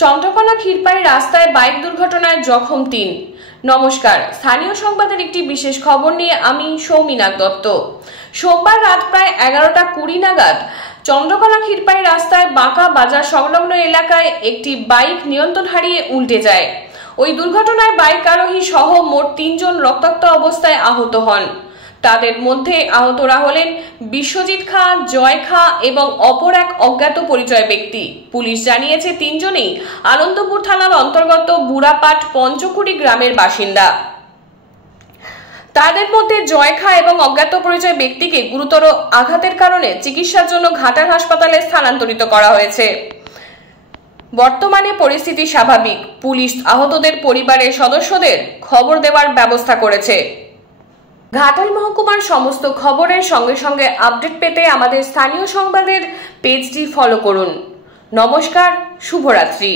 চন্দ্রকোনা ক্ষীরপাই রাস্তায় বাইক দুর্ঘটনায় জখম ৩। নমস্কার, স্থানীয় সংবাদের একটি বিশেষ খবর নিয়ে আমি সৌমিনাথ দত্ত। সোমবার রাত প্রায় 11:20 নাগাদ চন্দ্রকোনা ক্ষীরপাই রাস্তায় বাঁকা বাজার সংলগ্ন এলাকায় একটি বাইক নিয়ন্ত্রণ হারিয়ে উল্টে যায়। ওই দুর্ঘটনায় বাইক আরোহী সহ মোট ৩ জন রক্তাক্ত অবস্থায় আহত হন। তাদের মধ্যে আহতরা হলেন বিশ্বজিৎ খাঁ, জয় খাঁ এবং অপর এক অজ্ঞাত পরিচয় ব্যক্তি। পুলিশ জানিয়েছে ৩ জনেই আনন্দপুর থানার অন্তর্গত বুড়াপাট পঞ্চকুড়ি গ্রামের বাসিন্দা। তাদের মধ্যে জয় খাঁ এবং অজ্ঞাত পরিচয় ব্যক্তিকে গুরুতর আঘাতের কারণে চিকিৎসার জন্য ঘাটাল হাসপাতালে স্থানান্তরিত করা হয়েছে। বর্তমানে পরিস্থিতি স্বাভাবিক। পুলিশ আহতদের পরিবারের সদস্যদের খবর দেওয়ার ব্যবস্থা করেছে। ঘাটাল মহকুমার সমস্ত খবরের সঙ্গে সঙ্গে আপডেট পেতে আমাদের স্থানীয় সংবাদের পেজটি ফলো করুন। নমস্কার, শুভরাত্রি।